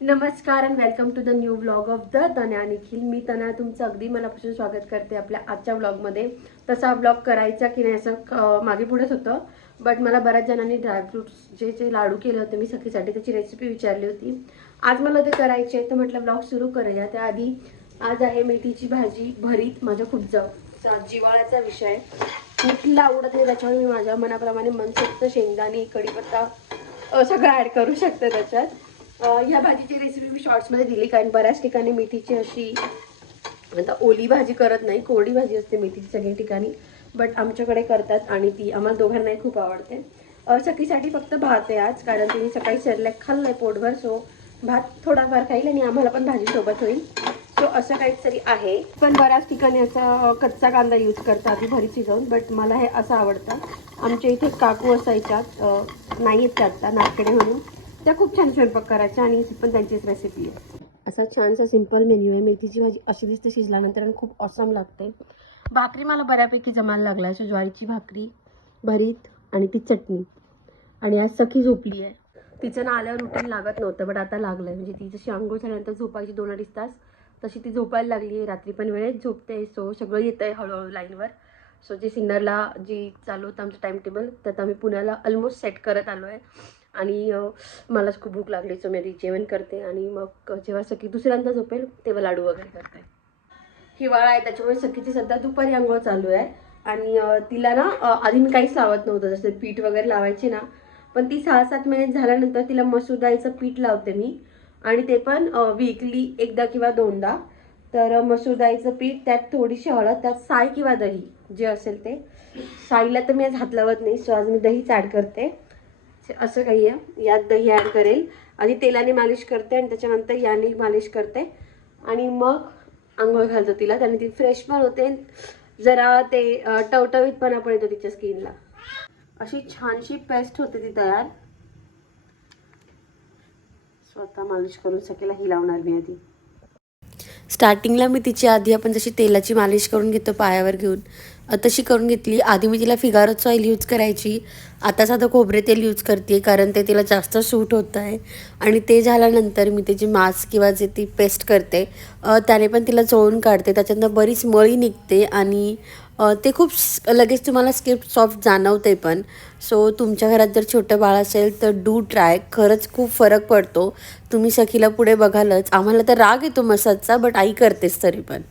नमस्कार and welcome to the new vlog of the Tanya Nikhil. मी तन्या तुमचं अगदी मनापासून स्वागत करते आपल्या आजच्या व्लॉगमध्ये. तसा व्लॉग करायचा की नाही असं मागे पुढेच होतं, बट मला बऱ्याच जणांनी ड्रायफ्रूट्स जे लाडू केले होते मी सखीसाठी त्याची रेसिपी विचारली होती. आज मला ते करायचे तर म्हटलं व्लॉग सुरू करूया. त्याआधी आज आहे मेथीची भाजी भरीत. माझ्या खूप जिव्हाळ्याचा विषय, कुठला आवडत नाही त्याच्यावर मी माझ्या मनाप्रमाणे मनसोक्त शेंगदाणे कढीपत्ता सगळं ॲड करू शकते त्याच्यात. ह्या भाजीची रेसिपी मी शॉर्ट्समध्ये दिली, कारण बऱ्याच ठिकाणी मेथीची अशी आता ओली भाजी करत नाही, कोरडी भाजी असते मेथीची सगळ्या ठिकाणी, बट आमच्याकडे करतात आणि ती आम्हाला दोघांनाही खूप आवडते. सखीसाठी फक्त भात आहे आज, कारण तिने सकाळी सेरलॅक खाल्लंय पोटभर, सो भात थोडाफार खाईल आणि आम्हाला पण भाजी सोबत होईल. सो असं काहीतरी आहे. पण बऱ्याच ठिकाणी असं कच्चा कांदा यूज करतात ती भरी शिजवून, बट मला हे असं आवडतं. आमच्या इथे काकू असायच्यात, नाही आहेत त्या आता, नागकडे म्हणून, त्या खूप छान स्वयंपाक करायच्या आणि पण त्यांचीच रेसिपी आहे. असा छानसा सिंपल मेन्यू आहे. मेथीची भाजी अशी दिसते शिजल्यानंतर आणि खूप ऑसम लागते. भाकरी मला बऱ्यापैकी जमायला लागला आहे. ज्वारीची भाकरी, भरीत आणि ती चटणी. आणि आज सखी झोपली आहे. तिचं ना आल्यावर रुटीन लागत नव्हतं, बट आता लागलं आहे. म्हणजे ती जशी आंघोळ झाल्यानंतर झोपायची 2-2.5 तास, तशी ती झोपायला लागली आहे. रात्री पण वेळेत झोपते. सो सगळं येतं आहे हळूहळू लाईनवर. सो जे सिन्नरला जी चालू होतं आमचं टाईम टेबल, त्यात आम्ही पुण्याला ऑलमोस्ट सेट करत आलो आहे. आणि मलाच खूप भूक लागली, सो मी आधी जेवण करते आणि मग जेव्हा सखी दुसऱ्यांदा झोपेल तेव्हा लाडू वगैरे करते. हिवाळा आहे त्याच्यामुळे सखीची सध्या दुपारी आंघोळ चालू आहे. आणि तिला ना आधी मी काहीच लावत नव्हतं, जसं पीठ वगैरे लावायचे ना, पण ती 6-7 महिने झाल्यानंतर तिला मसूर डाळीचं पीठ लावते मी, आणि ते पण वीकली एकदा किंवा 2दा. तर मसूर डाळीचं पीठ, त्यात थोडीशी हळद, त्यात साय किंवा दही जे असेल ते. साईला तर मी आज हात लावत नाही, सो आज मी दहीच ॲड करते. असं काही आहे. यात दही ॲड करेल, आधी तेलाने मालिश करते आणि त्याच्यानंतर याने मालिश करते आणि मग आंघोळ घालतो तिला. त्याने ती फ्रेश पण होते, जरा ते टवटवीतपणा पण येतो तिच्या स्किनला. अशी छानशी पेस्ट होते ती तयार. स्वतः मालिश करून सगळ्याला ही लावणार मी आधी. स्टार्टिंगला मी तिची आधी आपण जशी तेलाची मालिश करून घेतो पायावर घेऊन, तशी करून घेतली. आधी मी तिला फिगारोचं ऑइल यूज करायची, आता साधं खोबरे तेल यूज करते, कारण ते तिला जास्त सूट होतं आहे. आणि ते झाल्यानंतर मी त्याची मास्क किंवा जे ती पेस्ट करते, त्याने पण तिला चोळून काढते. त्याच्यातनं बरीच मळी निघते आणि ते खूप लगेच तुम्हाला स्किन सॉफ्ट जाणवते पण. सो तुमच्या घरात जर छोटं बाळ असेल तर डू ट्राय, खरंच खूप फरक पडतो. तुम्ही सखीला पुढे बघालच. आम्हाला तर राग येतो मसाजचा, बट आई करतेस तरी पण.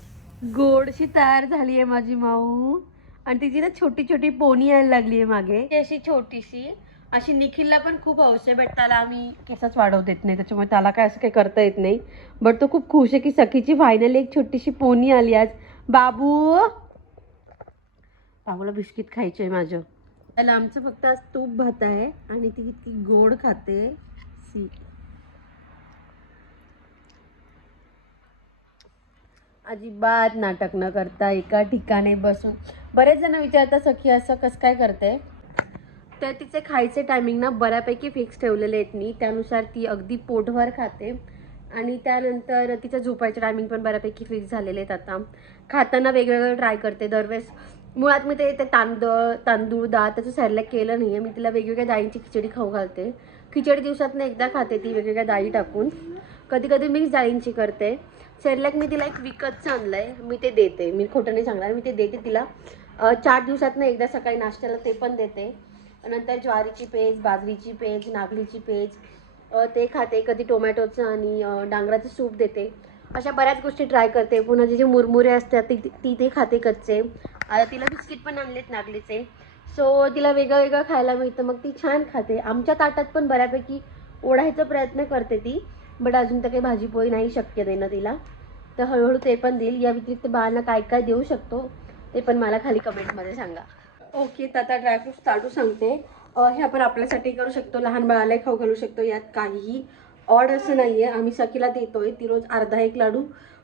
गोडशी तयार झाली आहे माझी माऊ, आणि तिची ना छोटी छोटी पोनी यायला लागली आहे मागे, अशी छोटीशी. अशी निखिलला पण खूप हौस आहे, बट त्याला आम्ही केसच वाढवू देत नाही, त्याच्यामुळे त्याला काय असं काही करता येत नाही. बट तो खूप खुश आहे की सखीची फायनली एक छोटीशी पोनी आली आज. बाबू, बाबूला बिस्किट खायचे आहे माझं. त्याला आमचं फक्त आज तूप भात आहे आणि ती इतकी गोड खाते. सी, अजिबात नाटक न करता एका ठिकाणी बसून. बरेच जण विचारतात सखी असं कसं काय करते, तर तिचे खायचे टायमिंग ना बऱ्यापैकी फिक्स ठेवलेले आहेत मी. त्यानुसार ती अगदी पोटभर खाते आणि त्यानंतर तिच्या झोपायचे टायमिंग पण बऱ्यापैकी फिक्स झालेले आहेत. आता खाताना वेगवेगळं ट्राय करते दरवेळेस. मुळात मी ते तांदूळ डाळ त्याचं सेरलॅक केलं नाही आहे. मी तिला वेगवेगळ्या डाळींची खिचडी खाऊ घालते. खिचडी दिवसातनं एकदा खाते ती वेगवेगळ्या डाळी टाकून. कधी कधी मिक्स डाळींची करते. सेरलॅक मी तिला एक विकतचं आणलं आहे, मी ते देते. मी खोटं नाही सांगणार, मी ते देते तिला. 4 दिवसातनं एकदा सकाळी नाश्त्याला ते पण देते. नंतर ज्वारीची पेज, बाजरीची पेज, नागलीची पेज ते खाते. कधी टोमॅटोचं आणि डांगराचं सूप देते. अशा बऱ्याच गोष्टी ट्राय करते. पुन्हा जे मुरमुरे असतात ती ते खाते कच्चे. आता तिला बिस्किट पण आणलेत नागलीचे. सो तिला वेगळं वेगळं खायला मिळतं, मग ती छान खाते. आमच्या ताटात पण बऱ्यापैकी ओढायचा प्रयत्न करते ती, बट अजून तर काही भाजीपोळी नाही शक्य देणं तिला. तर हळूहळू ते पण देईल. या व्यतिरिक्त बाळांना काय काय देऊ शकतो ते पण मला खाली कमेंटमध्ये सांगा. ओके, तर आता ड्रायफ्रूट्स लाडू सांगते. हे आपण आपल्यासाठी करू शकतो, लहान बाळालाही खाऊ घालू शकतो. यात काहीही ऑड असं नाही आहे. आम्ही सखीला देतोय, ती रोज अर्धा एक लाडू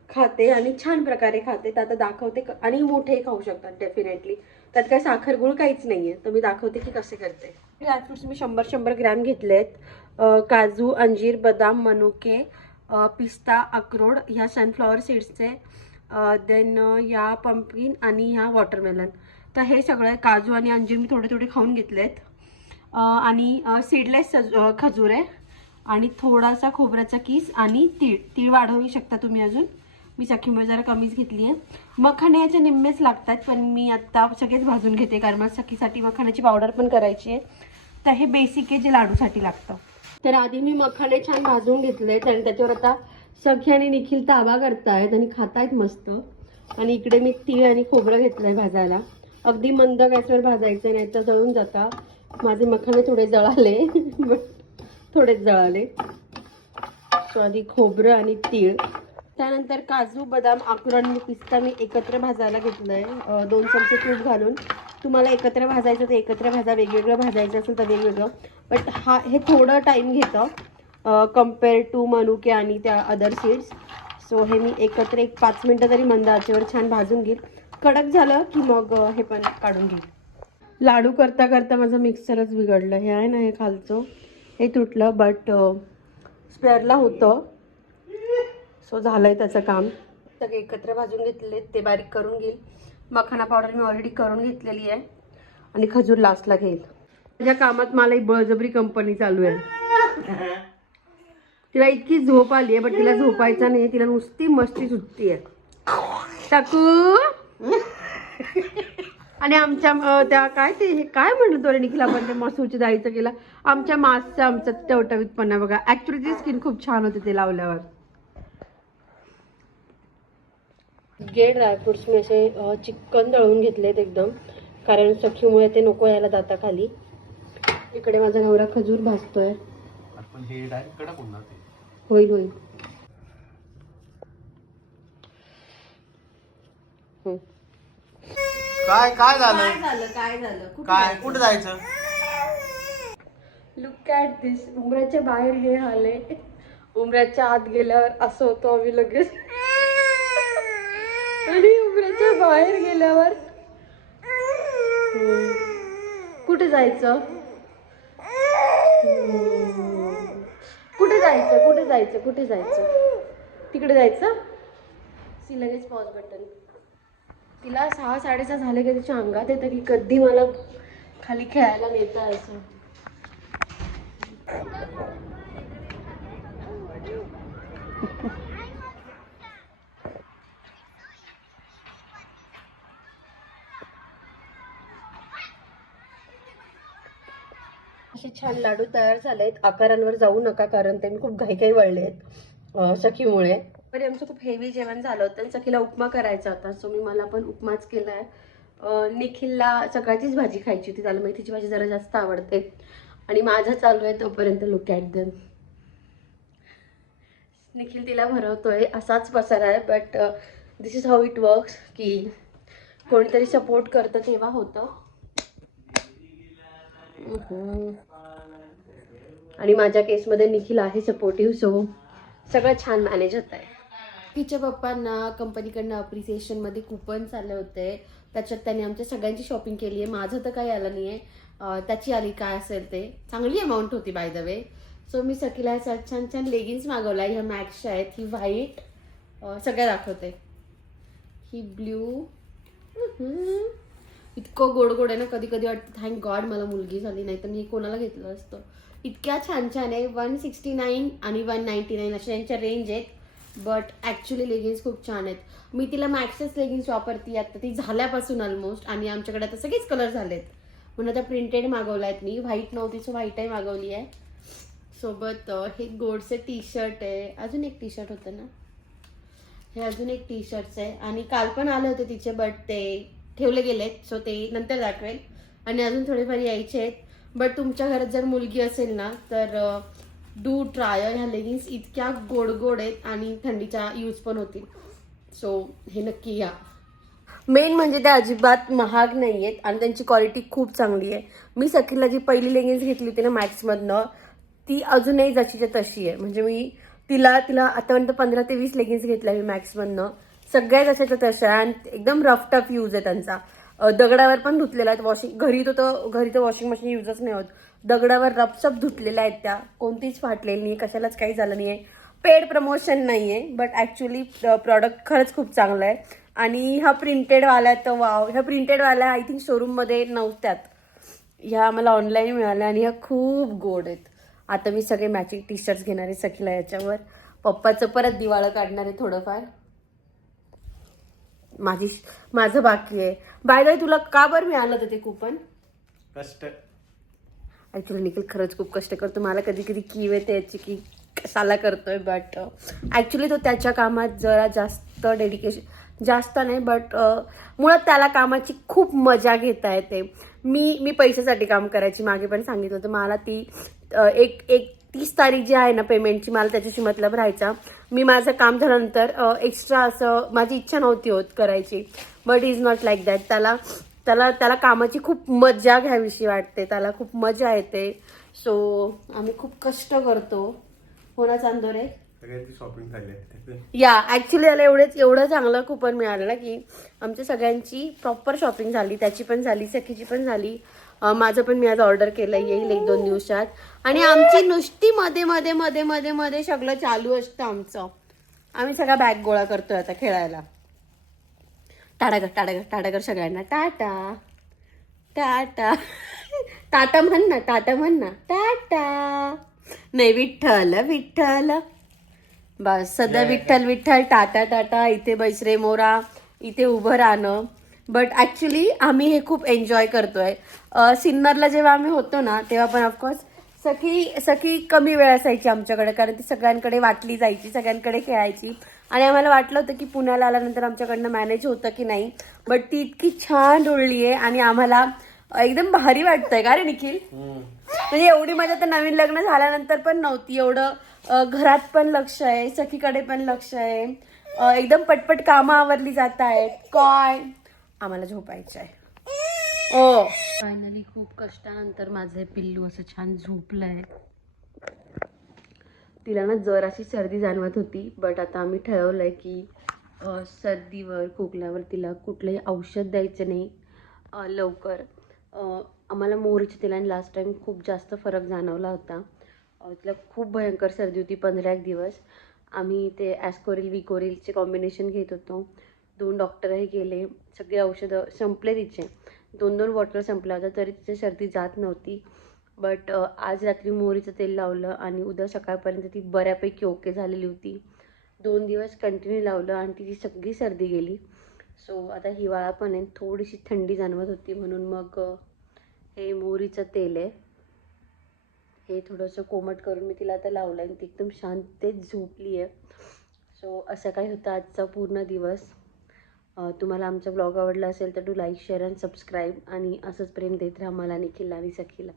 खाते आणि छान प्रकारे खाते. तर आता दाखवते, आणि मोठेही खाऊ शकतात डेफिनेटली. त्यात काय साखर गुळ काहीच नाही आहे. तर मी दाखवते की कसे करते. ड्रायफ्रूट्स मी 100 ग्रॅम घेतले आहेत. काजू, अंजीर, बदाम, मनुके, पिस्ता, अक्रोड, ह्या सनफ्लॉवर सीड्सचे, देन या पंपकिन आणि ह्या वॉटरमेलन. तर हे सगळे काजू आणि अंजीर मी थोडे थोडे खाऊन घेतलेत. आणि सीडलेस खजूर आहे. आणि थोडासा खोबऱ्याचा किस आणि तीळ वाढवू शकता तुम्ही अजून. मी सखीमुळे जरा कमीच घेतली आहे. मखाणे याचे निम्मेच लागतात, पण मी आत्ता सगळेच भाजून घेते कारण मला सखीसाठी मखाण्याची पावडर पण करायची आहे. तर हे बेसिक आहे जे लाडूसाठी लागतं. तर आधी मी मखाणे छान भाजून घेतले आणि त्याच्यावर आता सखी आणि निखिल ताबा करतायत आणि खातायत मस्त. आणि इकडे मी तीळ आणि खोबरं घेतलंय भाजायला. अगदी मंद गॅसवर भाजायचं नाही तर जळून जाता. माझे मखाणे थोडे जळाले थोडेच जळाले. सो आधी खोबरं आणि तीळ, त्यानंतर काजू, बदाम, अक्रोड आणि पिस्ता मी एकत्र भाजायला घेतलंय 2 चमचे तूप घालून. तुम्हाला एकत्र भाजायचं तर एकत्र भाजा, वेगवेगळं भाजायचं असेल तर वेगवेगळं. बट हे थोडं टाईम घेतं कम्पेअर टू मनुके आणि त्या अदर सीड्स. सो हे मी एकत्र 5 मिनटं तरी मंद आचेवर छान भाजून घेईल. कडक झालं की मग हे पण काढून घेईल. लाडू करता करता माझं मिक्सरच बिघडलं. हे आहे ना हे खालचं, हे तुटलं. बट स्पेअरला होतं, सो झालं आहे त्याचं काम. सगळे एकत्र भाजून घेतले, ते बारीक करून घेईल. मखाना पावडर मी ऑलरेडी करून घेतलेली आहे आणि खजूर लास्टला घेईल. माझ्या कामात मला बळजबरी कंपनी चालू आहे. तिला इतकी झोप आली आहे, बट तिला झोपायचं नाही, तिला नुसती मस्ती सुटती आहे. टाकू आणि आमच्या त्या काय ते हे काय म्हणलं तो निखिल आपण ते मसूरच्या डाळीचं केलं. आमच्या मासचं आमचं टवटवीतपणा बघा. ॲक्च्युली ती स्किन खूप छान होते ते लावल्यावर. जे ड्रायफ्रुट्स मी असे चिकन दळून घेतलेत एकदम, कारण सखीमुळे ते नको यायला जाता खाली. इकडे माझा नवरा खजूर भाजतोय. होईल होईल. काय झालं कुठे जायचं? लुक ॲट दिस. उमऱ्याच्या बाहेर हे हाल आहे. उमऱ्याच्या आत गेल्यावर असं होतं आम्ही लगेच, आणि उमऱ्याच्या बाहेर गेल्यावर कुठे जायचं, कुठे जायचं, कुठे जायचं, कुठे जायचं, तिकडे जायचं. सी लगेच पॉज बटन. तिला 6-6:30 झाले की तिच्या अंगात येतं की कधी मला खाली खेळायला नेतं असं. असे छान लाडू तयार झाले आहेत. आकारांवर जाऊ नका कारण ते मी खूप घाई वळले आहेत सखीमुळे. तरी आमचं खूप हेवी जेवण झालं होतं. सखीला उपमा करायचा होता, सो मी मला पण उपमाच केला आहे. निखिलला सकाळचीच भाजी खायची होती, त्याला मेथीची भाजी जरा जास्त आवडते. आणि माझं चालू आहे तोपर्यंत लुक ॲट देम. निखिल तिला भरवतोय, असाच पसारा आहे. But this is how it works, की कोणीतरी सपोर्ट करतं तेव्हा होतं. आणि माझ्या केसमध्ये निखिल आहे सपोर्टिव्ह, सो सगळं छान मॅनेज होत आहे. तिच्या पप्पांना कंपनीकडनं अप्रिसिएशनमध्ये कुपन्स आले होते, त्याच्यात त्यांनी आमच्या सगळ्यांची शॉपिंग केली आहे. माझं तर काही आलं नाही आहे, त्याची आली काय असेल ते. चांगली अमाऊंट होती बाय द वे. सो मी सखीला छान छान लेगिन्स मागवल्या. ह्या मॅक्सच्या आहेत, ही व्हाईट, सगळ्या दाखवते. ही ब्ल्यू, इतकं गोड गोड आहे ना, कधी कधी वाटतं थँक गॉड मला मुलगी झाली, नाही तर मी कोणाला घेतलं असतं. इतक्या छान छान आहे. 169 आणि 199 अशा यांच्या रेंज आहेत. बट ॲक्च्युली लेगिन्स खूप छान आहेत. मी तिला मॅक्सच लेगिन्स वापरते आता, ती झाल्यापासून ऑलमोस्ट. आणि आमच्याकडे आता सगळेच कलर झालेत, म्हणून आता प्रिंटेड मागवल्या आहेत मी. व्हाईट नव्हती सो व्हाईटही मागवली आहे. सोबत हे गोडचे टी शर्ट आहे. अजून एक टी शर्ट होतं ना, हे अजून एक टी शर्ट्स आहे. आणि काल पण आले होते तिचे, बट ते ठेवले गेलेत, सो ते नंतर दाखवेल. आणि अजून थोडेफार यायचे आहेत. बट तुमच्या घरात जर मुलगी असेल ना तर डू ट्राय. ह्या लेगिन्स इतक्या गोड गोड आहेत आणि थंडीचा यूज पण होतील, सो हे नक्की या. मेन म्हणजे त्या अजिबात महाग नाही आहेत आणि त्यांची क्वालिटी खूप चांगली आहे. मी सखीला जी पहिली लेगिन्स घेतली होती ना मॅक्समधनं, ती अजूनही जशीच्या तशी आहे. म्हणजे मी तिला आतापर्यंत 15 ते 20 लेगिन्स घेतल्या मी मॅक्समधनं, सगळ्या जशाच्या तशा. आणि एकदम रफ टफ यूज आहे त्यांचा. दगडावर पण धुतलेला आहेत. घरी तर वॉशिंग मशीन यूजच नाही होत. दगडावर रपसप धुतलेल्या आहेत त्या, कोणतीच फाटलेली नाही, कशालाच काही झालं नाही आहे. पेड प्रमोशन नाही आहे, बट ॲक्च्युली प्रॉडक्ट खरंच खूप चांगलं आहे. आणि हा प्रिंटेडवाला आहे तर वाव. ह्या प्रिंटेडवाल्या आय थिंक शोरूममध्ये नव्हत्यात, ह्या मला ऑनलाईन मिळाल्या आणि ह्या खूप गोड आहेत. आता मी सगळे मॅचिंग टी शर्ट्स घेणार आहे सखीला याच्यावर. पप्पाचं परत दिवाळं काढणार आहे थोडंफार. माझं बाकी आहे. बाय द वे तुला का बरं मिळालं होतं ते कुपन? कष्ट. ॲक्च्युली निखिल खरंच खूप कष्ट करतो. मला कधी कधी कीव येते याची की कशाला करतोय, बट ॲक्च्युली तो त्याच्या कामात जरा जास्त डेडिकेशन, जास्त नाही बट मुळात त्याला कामाची खूप मजा घेता येते. मी पैशासाठी काम करायची, मागे पण सांगितलं होतं. मला ती एक 30 तारीख जी आहे ना पेमेंटची, मला त्याच्याशी मतलब राहायचा. मी माझं काम झाल्यानंतर एक्स्ट्रा असं माझी इच्छा नव्हती होत करायची, but is not like that. त्याला कामाची खूप मजा घ्यावीशी वाटते, त्याला खूप मजा येते. सो आम्ही खूप कष्ट करतो. हो ना चांदोरे? शॉपिंग झाली या ॲक्च्युली त्याला एवढं चांगलं कुपन मिळालं ना की आमच्या सगळ्यांची प्रॉपर शॉपिंग झाली. त्याची पण झाली, सखीची पण झाली. माझं पण मी आज ऑर्डर केलं, येईल 1-2 दिवसात. आणि आमची नुसती मध्ये मध्ये मध्ये मध्ये मध्ये सगळं चालू असतं आमचं. आम्ही सगळा बॅग गोळा करतोय आता खेळायला. टाटा कर सगळ्यांना. टाटा टाटा टाटा म्हण ना, टाटा म्हण ना. टाटा नाही, विठ्ठल बस सध्या विठ्ठल टाटा टाटा. इथे बैसरे मोरा, इथे उभं राहणं. बट ॲक्च्युली आम्ही हे खूप एन्जॉय करतोय. सिन्नरला जेव्हा आम्ही होतो ना तेव्हा पण ऑफकोर्स सखी कमी वेळ असायची आमच्याकडे, कारण ती सगळ्यांकडे वाटली जायची, सगळ्यांकडे खेळायची. आणि आम्हाला वाटलं होतं की पुण्याला आल्यानंतर आमच्याकडनं मॅनेज होतं की नाही, बट ती इतकी छान रुळली आहे आणि आम्हाला एकदम भारी वाटतंय. का रे निखिल? म्हणजे एवढी मजा तर नवीन लग्न झाल्यानंतर पण नव्हती. एवढं घरात पण लक्ष आहे, सखीकडे पण लक्ष आहे, एकदम पटपट कामं आवरली जात आहेत. काय आम्हाला झोपायचं आहे. ओ फायनली खूप कष्टानंतर माझं पिल्लू असं छान झोपलंय. तिला ना जराशी सर्दी जाणवत होती, बट आता आम्ही ठरवलंय की सर्दीवर खोकल्यावर तिला कुठलंही औषध द्यायचं नाही लवकर. आम्हाला मोहरीच्या तेलाने लास्ट टाइम खूप जास्त फरक जाणवला होता. तिला खूप भयंकर सर्दी होती 15 दिवस. आम्ही ते ॲस्कोरिल विकोरिलचे कॉम्बिनेशन घेत होतो. 2 डॉक्टरही गेले, सगळे औषधं संपले तिचे. 2 बॉटल संपल्या होत्या तरी तिची सर्दी जात नव्हती. बट आज रात्री मोहरीचं तेल लावलं आणि उद्या सकाळपर्यंत ती बऱ्यापैकी ओके झालेली होती. 2 दिवस कंटिन्यू लावलं आणि तिची सगळी सर्दी गेली. सो आता हिवाळा पण आहे, थोडीशी थंडी जाणवत होती, म्हणून मग हे मोहरीचं तेल आहे, हे थोडंसं कोमट करून मी तिला आता लावलं आणि ती एकदम शांततेत झोपली आहे. सो असं काही होतं आजचा पूर्ण दिवस. तुम्हाला आमचा ब्लॉग आवडला असेल तर लाईक, शेअर अँड सबस्क्राईब आणि असंच प्रेम देत राहा मला, निखिल आणि सखीला.